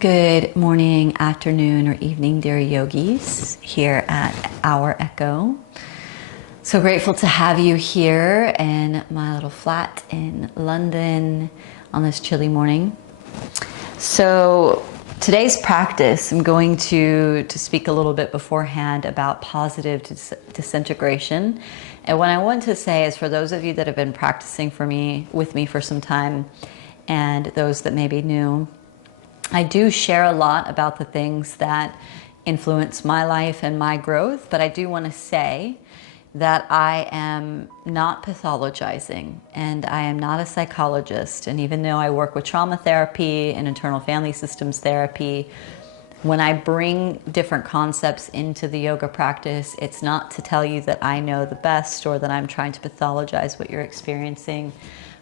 Good morning, afternoon, or evening, dear yogis, here at Our Echo. So grateful to have you here in my little flat in London on this chilly morning. So today's practice, I'm going to speak a little bit beforehand about positive disintegration. And what I want to say is, for those of you that have been practicing with me for some time, and those that may be new, I do share a lot about the things that influence my life and my growth, but I do want to say that I am not pathologizing and I am not a psychologist. And even though I work with trauma therapy and internal family systems therapy, when I bring different concepts into the yoga practice, it's not to tell you that I know the best or that I'm trying to pathologize what you're experiencing,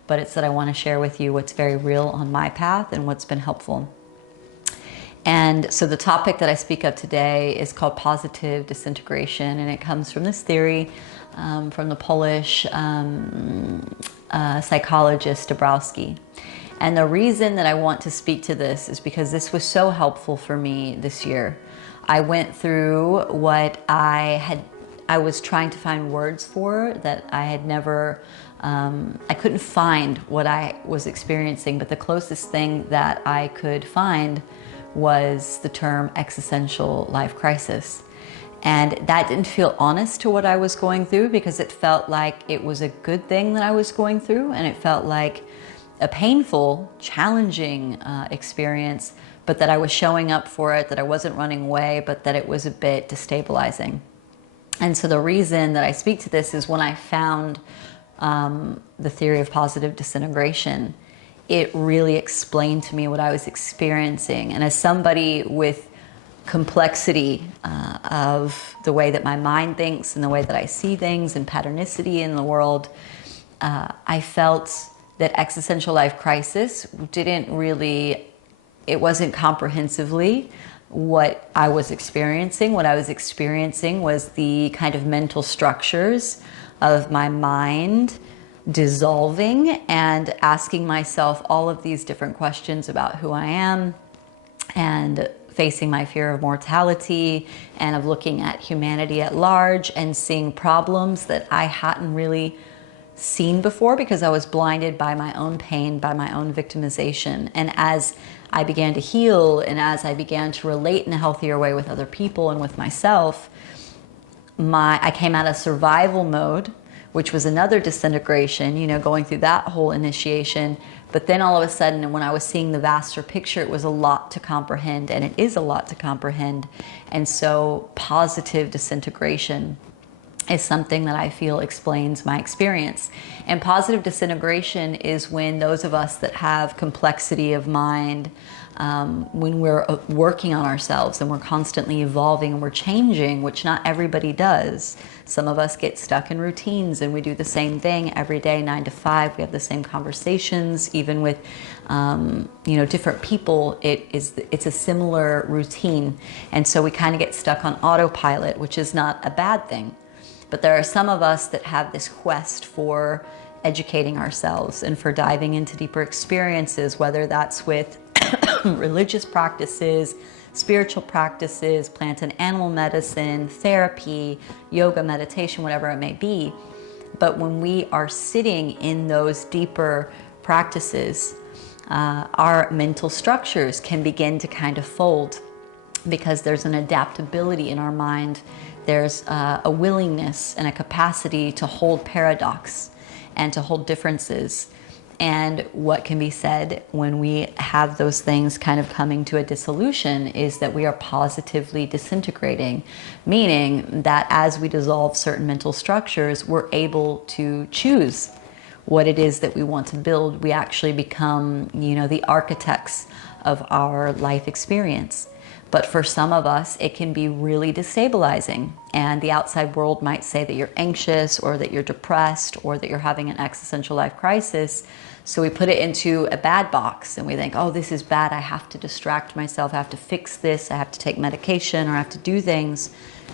but it's that I want to share with you what's very real on my path and what's been helpful. And so the topic that I speak of today is called positive disintegration, and it comes from this theory from the Polish psychologist Dabrowski. And the reason that I want to speak to this is because this was so helpful for me this year. I went through what I was trying to find words for that I had never, I couldn't find what I was experiencing, but the closest thing that I could find was the term existential life crisis. And that didn't feel honest to what I was going through, because it felt like it was a good thing that I was going through, and it felt like a painful, challenging experience, but that I was showing up for it, that I wasn't running away, but that it was a bit destabilizing. And so the reason that I speak to this is when I found the theory of positive disintegration, it really explained to me what I was experiencing. And as somebody with complexity of the way that my mind thinks and the way that I see things and patternicity in the world, I felt that existential life crisis it wasn't comprehensively what I was experiencing. What I was experiencing was the kind of mental structures of my mind dissolving and asking myself all of these different questions about who I am, and facing my fear of mortality, and of looking at humanity at large and seeing problems that I hadn't really seen before because I was blinded by my own pain, by my own victimization. And as I began to heal, and as I began to relate in a healthier way with other people and with myself, I came out of survival mode, which was another disintegration, going through that whole initiation. But then all of a sudden, when I was seeing the vaster picture, it was a lot to comprehend, and it is a lot to comprehend. And so positive disintegration is something that I feel explains my experience. And positive disintegration is when those of us that have complexity of mind, when we're working on ourselves and we're constantly evolving and we're changing, which not everybody does. Some of us get stuck in routines and we do the same thing every day, 9 to 5. We have the same conversations, even with different people. It's a similar routine, and so we kind of get stuck on autopilot, which is not a bad thing. But there are some of us that have this quest for educating ourselves and for diving into deeper experiences, whether that's with religious practices, spiritual practices, plant and animal medicine, therapy, yoga, meditation, whatever it may be. But when we are sitting in those deeper practices, our mental structures can begin to kind of fold, because there's an adaptability in our mind. There's a willingness and a capacity to hold paradox and to hold differences. And what can be said when we have those things kind of coming to a dissolution is that we are positively disintegrating, meaning that as we dissolve certain mental structures, we're able to choose what it is that we want to build. We actually become, the architects of our life experience. But for some of us, it can be really destabilizing. And the outside world might say that you're anxious, or that you're depressed, or that you're having an existential life crisis. So we put it into a bad box and we think, oh, this is bad. I have to distract myself. I have to fix this. I have to take medication, or I have to do things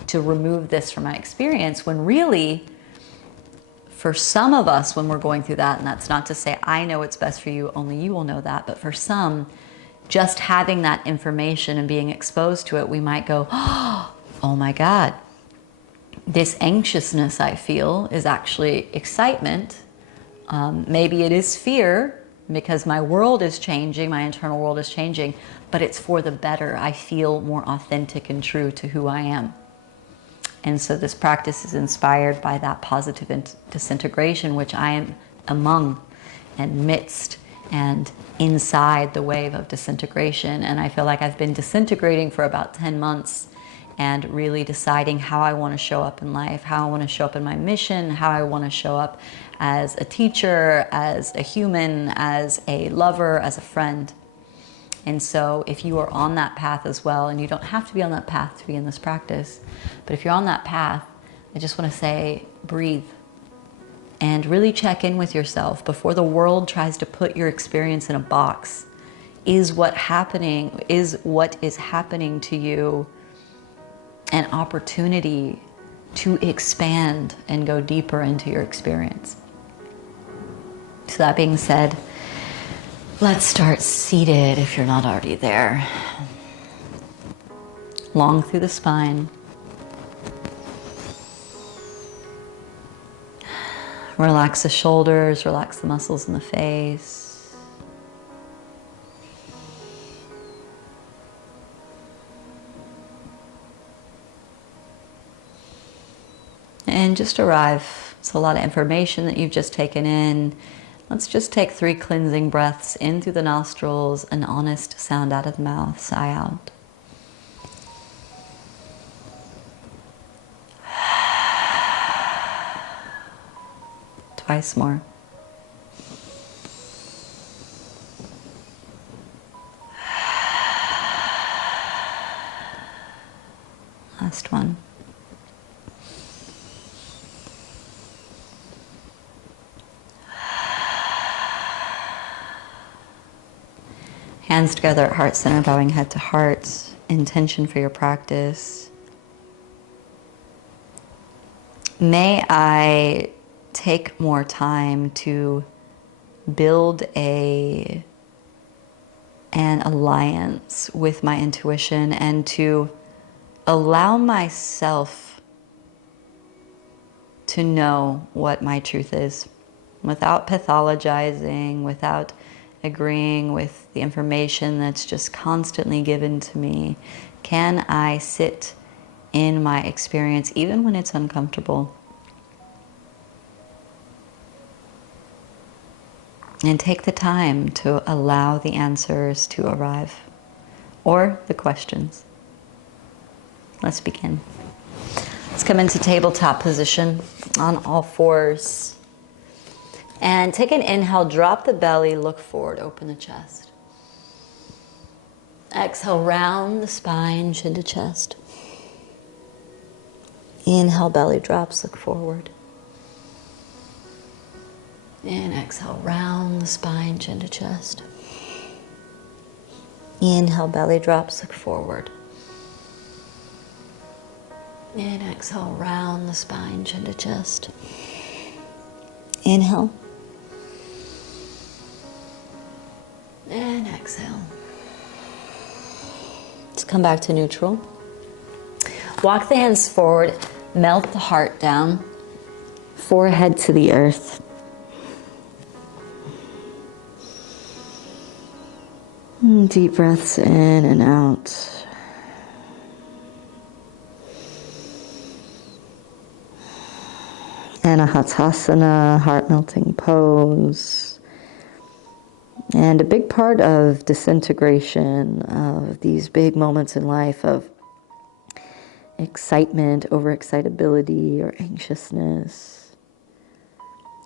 to remove this from my experience. When really, for some of us, when we're going through that, and that's not to say I know what's best for you, only you will know that, but for some, just having that information and being exposed to it, we might go, oh my God, this anxiousness I feel is actually excitement. Maybe it is fear because my world is changing, my internal world is changing, but it's for the better. I feel more authentic and true to who I am. And so this practice is inspired by that positive disintegration, which I am among and midst and inside the wave of disintegration. And I feel like I've been disintegrating for about 10 months and really deciding how I want to show up in life, how I want to show up in my mission, how I want to show up as a teacher, as a human, as a lover, as a friend. And so if you are on that path as well, and you don't have to be on that path to be in this practice, but if you're on that path, I just want to say, breathe and really check in with yourself before the world tries to put your experience in a box. Is what is happening to you an opportunity to expand and go deeper into your experience? So that being said, let's start seated if you're not already there. Long through the spine. Relax the shoulders, relax the muscles in the face. And just arrive. It's a lot of information that you've just taken in. Let's just take 3 cleansing breaths in through the nostrils, an honest sound out of the mouth, sigh out. Twice more. Last one. Hands together at heart center, bowing head to heart. Intention for your practice. May I take more time to build an alliance with my intuition and to allow myself to know what my truth is without pathologizing, without agreeing with the information that's just constantly given to me. Can I sit in my experience even when it's uncomfortable? And take the time to allow the answers to arrive, or the questions. Let's begin. Let's come into tabletop position on all fours. And take an inhale, drop the belly, look forward, open the chest. Exhale, round the spine, chin to chest. Inhale, belly drops, look forward. And exhale, round the spine, chin to chest. Inhale, belly drops, look forward. And exhale, round the spine, chin to chest. Inhale. And exhale. Let's come back to neutral. Walk the hands forward, melt the heart down, forehead to the earth. Deep breaths in and out. Anahatasana, heart-melting pose. And a big part of disintegration, of these big moments in life of excitement, overexcitability, or anxiousness,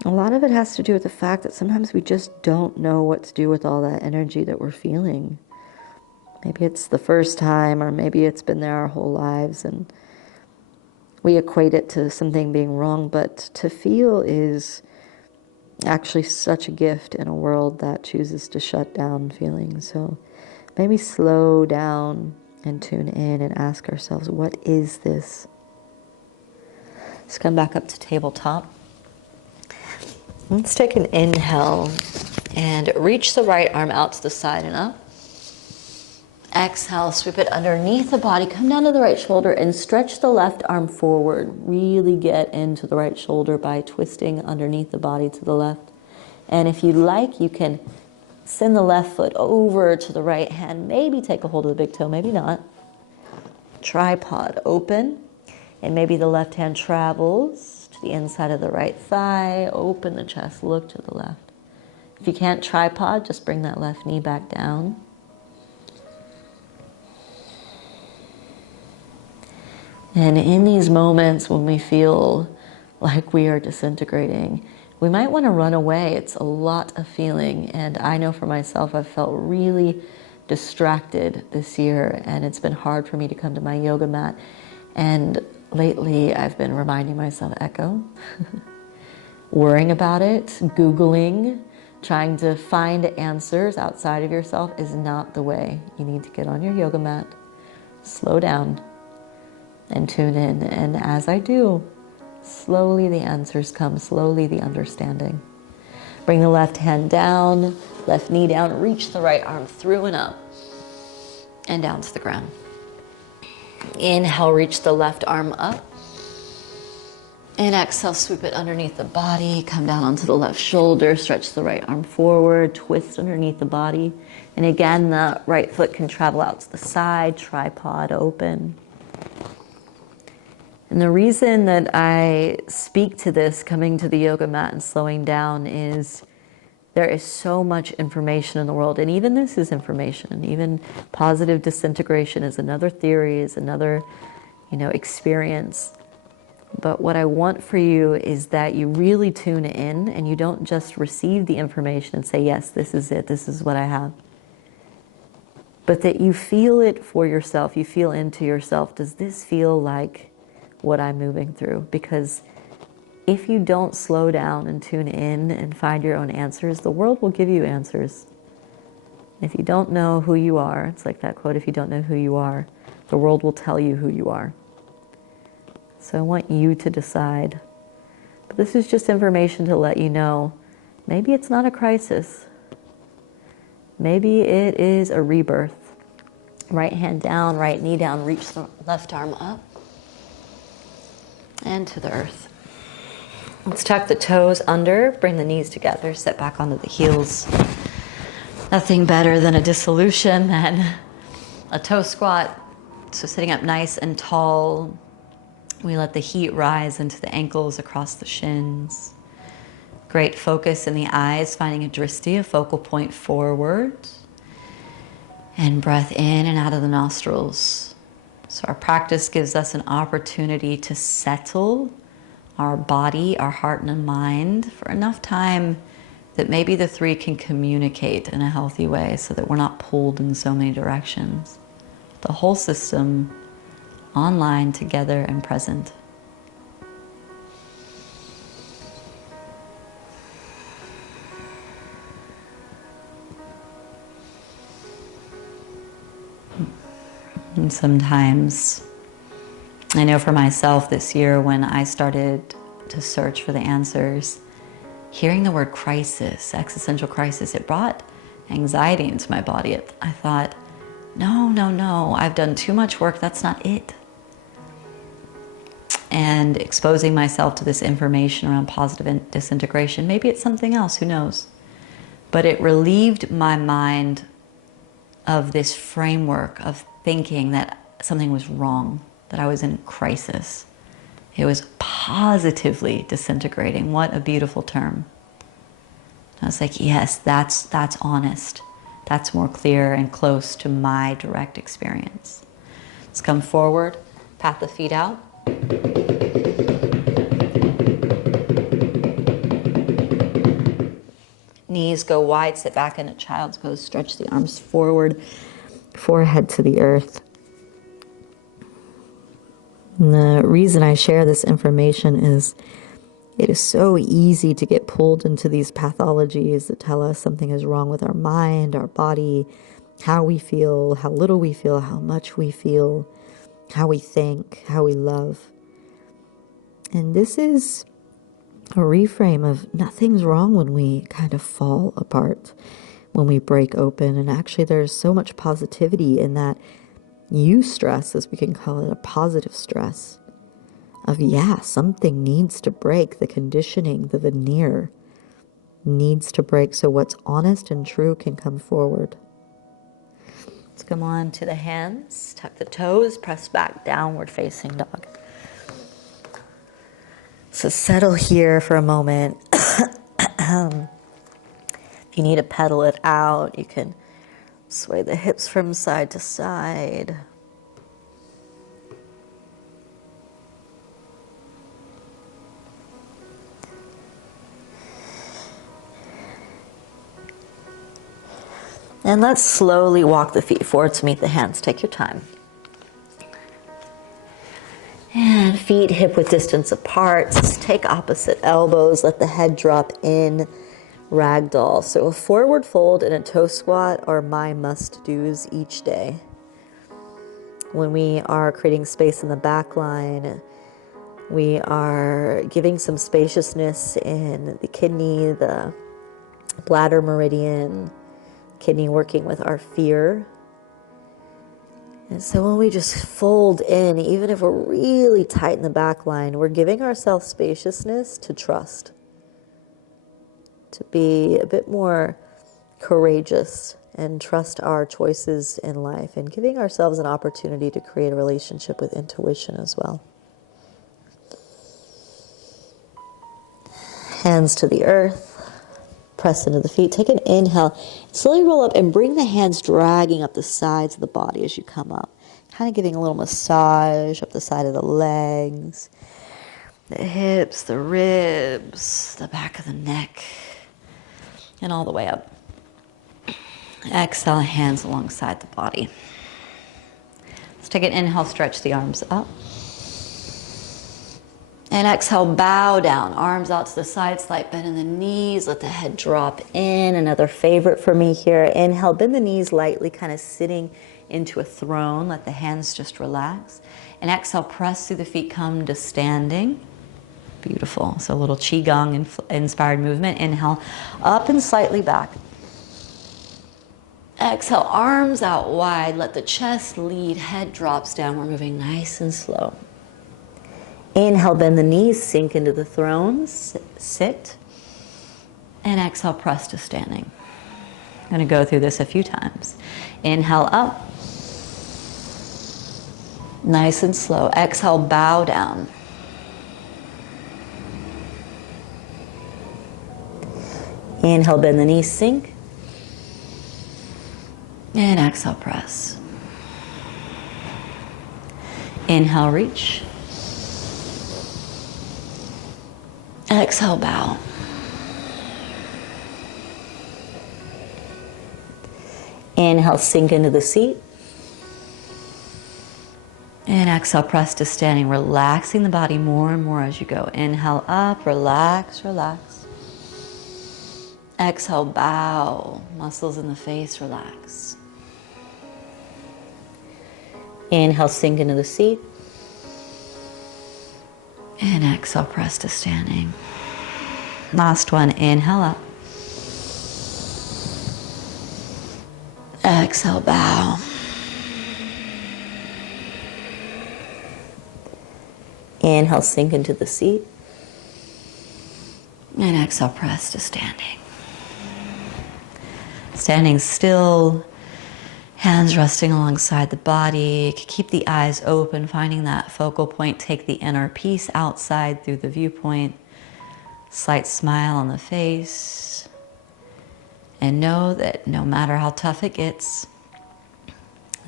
a lot of it has to do with the fact that sometimes we just don't know what to do with all that energy that we're feeling. Maybe it's the first time, or maybe it's been there our whole lives, and we equate it to something being wrong, but to feel is actually such a gift in a world that chooses to shut down feelings. So maybe slow down and tune in and ask ourselves, what is this? Let's come back up to tabletop. Let's take an inhale and reach the right arm out to the side and up. Exhale, sweep it underneath the body. Come down to the right shoulder and stretch the left arm forward. Really get into the right shoulder by twisting underneath the body to the left. And if you like, you can send the left foot over to the right hand. Maybe take a hold of the big toe, maybe not. Tripod open. And maybe the left hand travels to the inside of the right thigh. Open the chest, look to the left. If you can't tripod, just bring that left knee back down. And in these moments when we feel like we are disintegrating, we might want to run away. It's a lot of feeling. And I know for myself, I've felt really distracted this year, and it's been hard for me to come to my yoga mat. And lately, I've been reminding myself, echo, worrying about it, Googling, trying to find answers outside of yourself is not the way. You need to get on your yoga mat, slow down, and tune in. And as I do, slowly the answers come, slowly the understanding. Bring the left hand down, left knee down, reach the right arm through and up, and down to the ground. Inhale, reach the left arm up. And exhale, sweep it underneath the body, come down onto the left shoulder, stretch the right arm forward, twist underneath the body. And again, the right foot can travel out to the side, tripod open. And the reason that I speak to this coming to the yoga mat and slowing down is there is so much information in the world. And even this is information. Even positive disintegration is another theory, is another, experience. But what I want for you is that you really tune in and you don't just receive the information and say, yes, this is it, this is what I have. But that you feel it for yourself, you feel into yourself. Does this feel like what I'm moving through? Because if you don't slow down and tune in and find your own answers, the world will give you answers. If you don't know who you are, it's like that quote, if you don't know who you are, the world will tell you who you are. So I want you to decide. But this is just information to let you know, maybe it's not a crisis. Maybe it is a rebirth. Right hand down, right knee down, reach the left arm up and to the earth. Let's tuck the toes under, bring the knees together, sit back onto the heels. Nothing better than a dissolution than a toe squat. So sitting up nice and tall, we let the heat rise into the ankles, across the shins. Great focus in the eyes, finding a drishti, a focal point forward. And breath in and out of the nostrils. So our practice gives us an opportunity to settle our body, our heart, and mind for enough time that maybe the three can communicate in a healthy way so that we're not pulled in so many directions. The whole system online, together, and present. And sometimes, I know for myself this year when I started to search for the answers, hearing the word crisis, existential crisis, it brought anxiety into my body. I thought, no, I've done too much work, that's not it. And exposing myself to this information around positive disintegration, maybe it's something else, who knows? But it relieved my mind of this framework of thinking that something was wrong, that I was in crisis. It was positively disintegrating. What a beautiful term. I was like, yes, that's honest. That's more clear and close to my direct experience. Let's come forward, pat the feet out. Knees go wide, sit back in a child's pose, stretch the arms forward, forehead to the earth. And the reason I share this information is it is so easy to get pulled into these pathologies that tell us something is wrong with our mind, our body, how we feel, how little we feel, how much we feel, how we think, how we love. And this is a reframe of nothing's wrong when we kind of fall apart, when we break open. And actually, there's so much positivity in that eustress, as we can call it, a positive stress of, yeah, something needs to break. The conditioning, the veneer needs to break so what's honest and true can come forward. Let's come on to the hands, tuck the toes, press back, downward facing dog. So settle here for a moment. If you need to pedal it out, you can sway the hips from side to side. And let's slowly walk the feet forward to meet the hands. Take your time. And feet hip width distance apart. Take opposite elbows. Let the head drop in. Ragdoll. So a forward fold and a toe squat are my must-dos each day. When we are creating space in the back line, we are giving some spaciousness in the kidney, the bladder meridian, kidney working with our fear. And so when we just fold in, even if we're really tight in the back line, we're giving ourselves spaciousness to trust, to be a bit more courageous and trust our choices in life, and giving ourselves an opportunity to create a relationship with intuition as well. Hands to the earth. Press into the feet. Take an inhale. Slowly roll up and bring the hands dragging up the sides of the body as you come up. Kind of giving a little massage up the side of the legs, the hips, the ribs, the back of the neck, and all the way up. Exhale, hands alongside the body. Let's take an inhale, stretch the arms up. And exhale, bow down, arms out to the side, slight bend in the knees, let the head drop in. Another favorite for me here. Inhale, bend the knees lightly, kind of sitting into a throne. Let the hands just relax. And exhale, press through the feet, come to standing. Beautiful. So a little Qigong inspired movement. Inhale, up and slightly back. Exhale, arms out wide. Let the chest lead, head drops down. We're moving nice and slow. Inhale, bend the knees, sink into the thrones, sit. And exhale, press to standing. I'm going to go through this a few times. Inhale, up. Nice and slow. Exhale, bow down. Inhale, bend the knees, sink. And exhale, press. Inhale, reach. Exhale, bow. Inhale, sink into the seat. And exhale, press to standing, relaxing the body more and more as you go. Inhale, up, relax, relax. Exhale, bow, muscles in the face, relax. Inhale, sink into the seat. And exhale, press to standing. Last one, inhale up. Exhale, bow. Inhale, sink into the seat. And exhale, press to standing. Standing still, hands resting alongside the body. Keep the eyes open, finding that focal point. Take the inner peace outside through the viewpoint. Slight smile on the face. And know that no matter how tough it gets,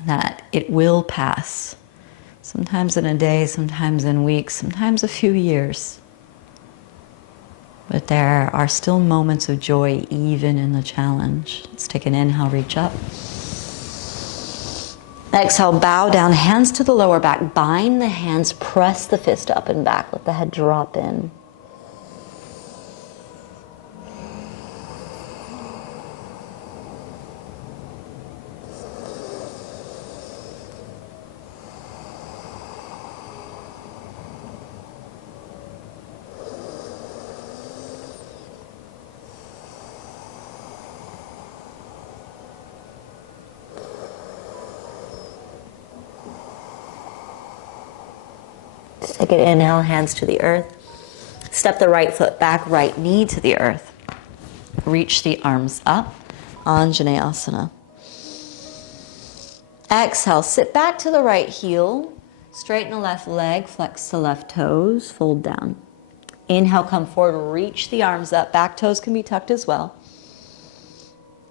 that it will pass. Sometimes in a day, sometimes in weeks, sometimes a few years. But there are still moments of joy even in the challenge. Let's take an inhale, reach up. Exhale, bow down, hands to the lower back. Bind the hands, press the fist up and back. Let the head drop in. Take an inhale, hands to the earth. Step the right foot back, right knee to the earth. Reach the arms up, Anjaneyasana. Exhale, sit back to the right heel, straighten the left leg, flex the left toes, fold down. Inhale, come forward, reach the arms up, back toes can be tucked as well.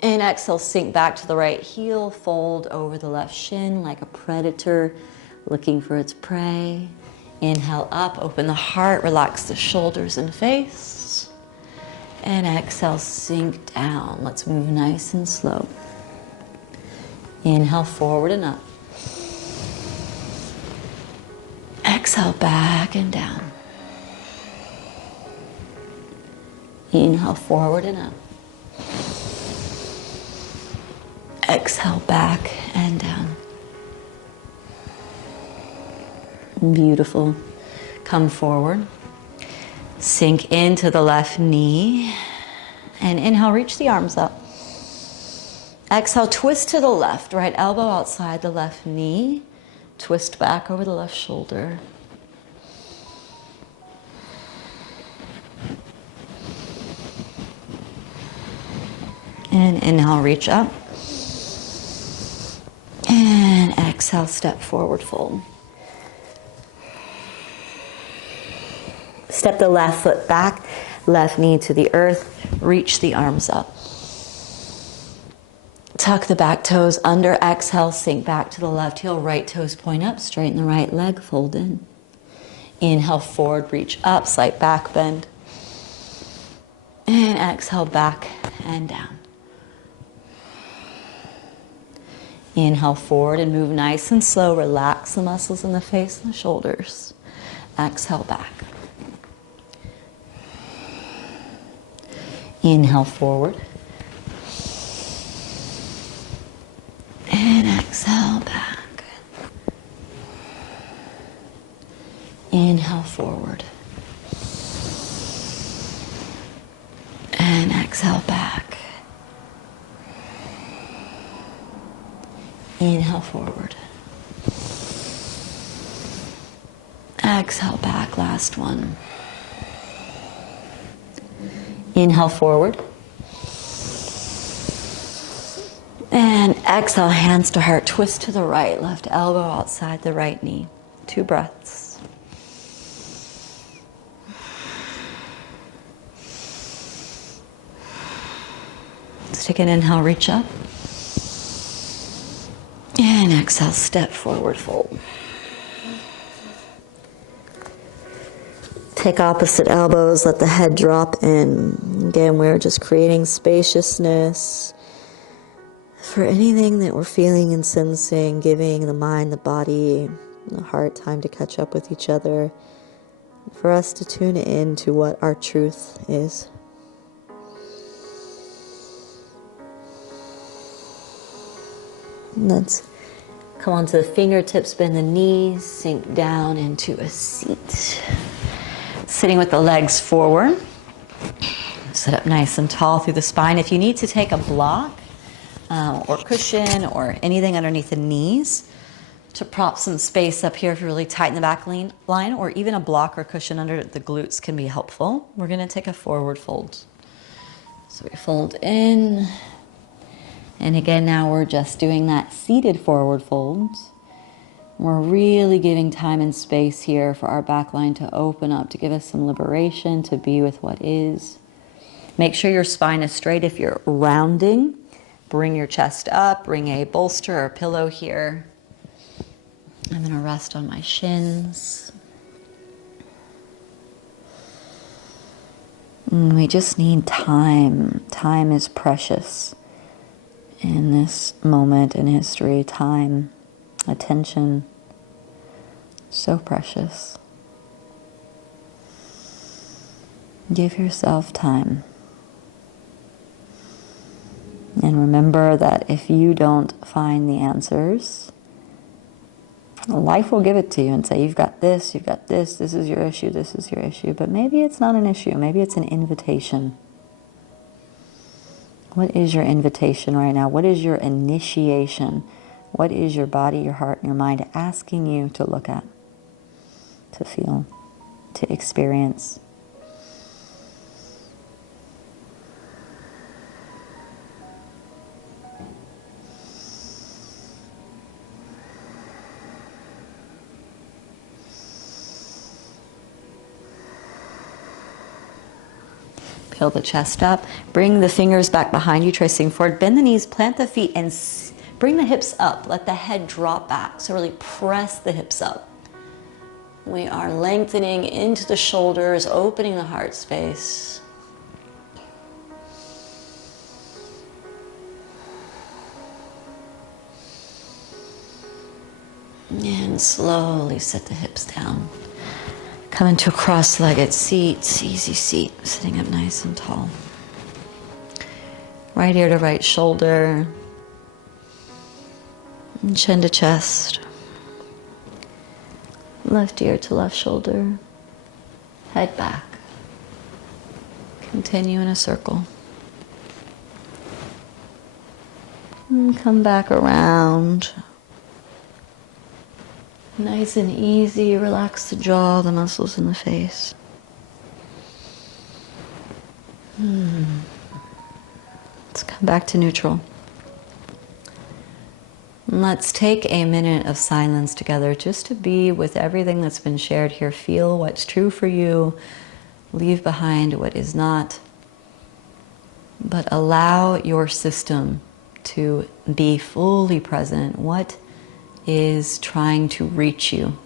And exhale, sink back to the right heel, fold over the left shin like a predator looking for its prey. Inhale up, open the heart, relax the shoulders and face. And exhale, sink down. Let's move nice and slow. Inhale, forward and up. Exhale, back and down. Inhale, forward and up. Exhale, back and down. Beautiful. Come forward. Sink into the left knee. And inhale, reach the arms up. Exhale, twist to the left. Right elbow outside the left knee. Twist back over the left shoulder. And inhale, reach up. And exhale, step forward, fold. Step the left foot back, left knee to the earth, reach the arms up. Tuck the back toes under, exhale, sink back to the left heel, right toes point up, straighten the right leg, fold in. Inhale, forward, reach up, slight back bend. And exhale, back and down. Inhale, forward and move nice and slow, relax the muscles in the face and the shoulders. Exhale, back. Inhale, forward. And exhale, back. Inhale, forward. And exhale, back. Inhale, forward. Exhale, back. Last one. Inhale, forward. And exhale, hands to heart. Twist to the right. Left elbow outside the right knee. 2 breaths. Let's take an inhale, reach up. And exhale, step forward, fold. Take opposite elbows, let the head drop in. Again, we're just creating spaciousness for anything that we're feeling and sensing, giving the mind, the body, the heart time to catch up with each other, for us to tune in to what our truth is. Let's come onto the fingertips, bend the knees, sink down into a seat. Sitting with the legs forward. Sit up nice and tall through the spine. If you need to take a block or cushion or anything underneath the knees to prop some space up here if you really tighten the back line, or even a block or cushion under the glutes can be helpful. We're going to take a forward fold. So we fold in. And again, now we're just doing that seated forward fold. We're really giving time and space here for our back line to open up, to give us some liberation, to be with what is. Make sure your spine is straight. If you're rounding, bring your chest up, bring a bolster or pillow here. I'm going to rest on my shins. We just need time. Time is precious in this moment in history. Time, attention, so precious. Give yourself time. And remember that if you don't find the answers, life will give it to you and say, you've got this, this is your issue, this is your issue. But maybe it's not an issue, maybe it's an invitation. What is your invitation right now? What is your initiation? What is your body, your heart, and your mind asking you to look at, to feel, to experience. Peel the chest up. Bring the fingers back behind you, tracing forward. Bend the knees, plant the feet, and bring the hips up. Let the head drop back. So really press the hips up. We are lengthening into the shoulders, opening the heart space. And slowly set the hips down. Come into a cross-legged seat, easy seat, sitting up nice and tall. Right ear to right shoulder, and chin to chest. Left ear to left shoulder, head back. Continue in a circle. And come back around. Nice and easy, relax the jaw, the muscles in the face. Let's come back to neutral. And let's take a minute of silence together just to be with everything that's been shared here. Feel what's true for you, leave behind what is not, but allow your system to be fully present. What is trying to reach you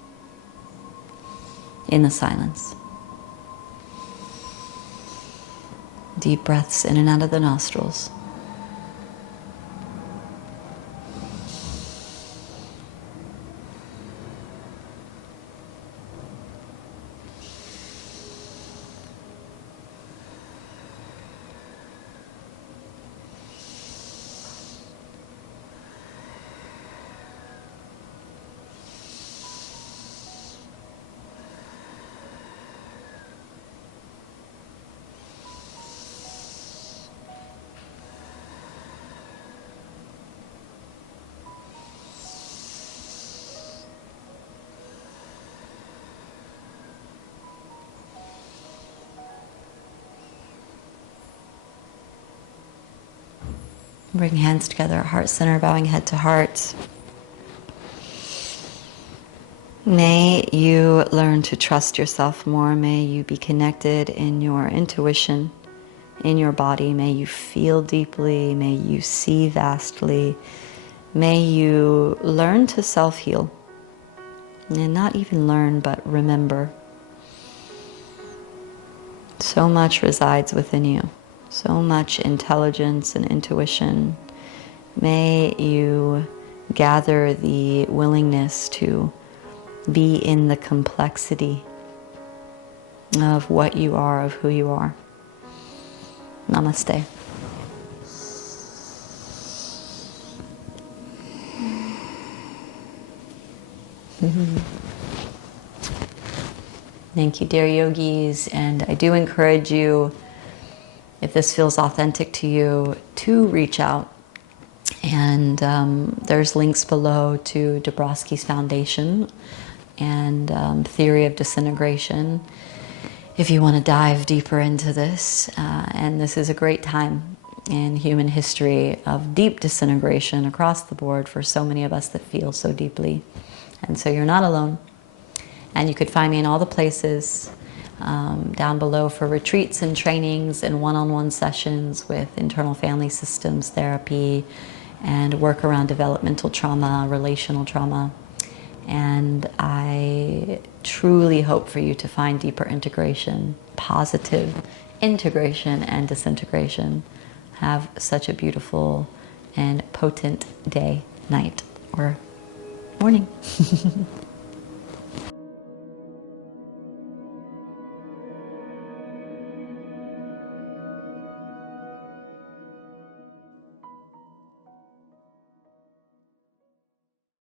in the silence? Deep breaths in and out of the nostrils. Bring hands together at heart center, bowing head to heart. May you learn to trust yourself more. May you be connected in your intuition, in your body. May you feel deeply. May you see vastly. May you learn to self-heal. And not even learn, but remember. So much resides within you. So much intelligence and intuition. May you gather the willingness to be in the complexity of what you are, of who you are. Namaste. Thank you, dear yogis, and I do encourage you, if this feels authentic to you, to reach out. And there's links below to Dabrowski's Foundation and Theory of Disintegration if you want to dive deeper into this. And this is a great time in human history of deep disintegration across the board for so many of us that feel so deeply. And so you're not alone. And you could find me in all the places down below for retreats and trainings and one-on-one sessions with internal family systems therapy and work around developmental trauma, relational trauma. And I truly hope for you to find deeper integration, positive integration and disintegration. Have such a beautiful and potent day, night, or morning.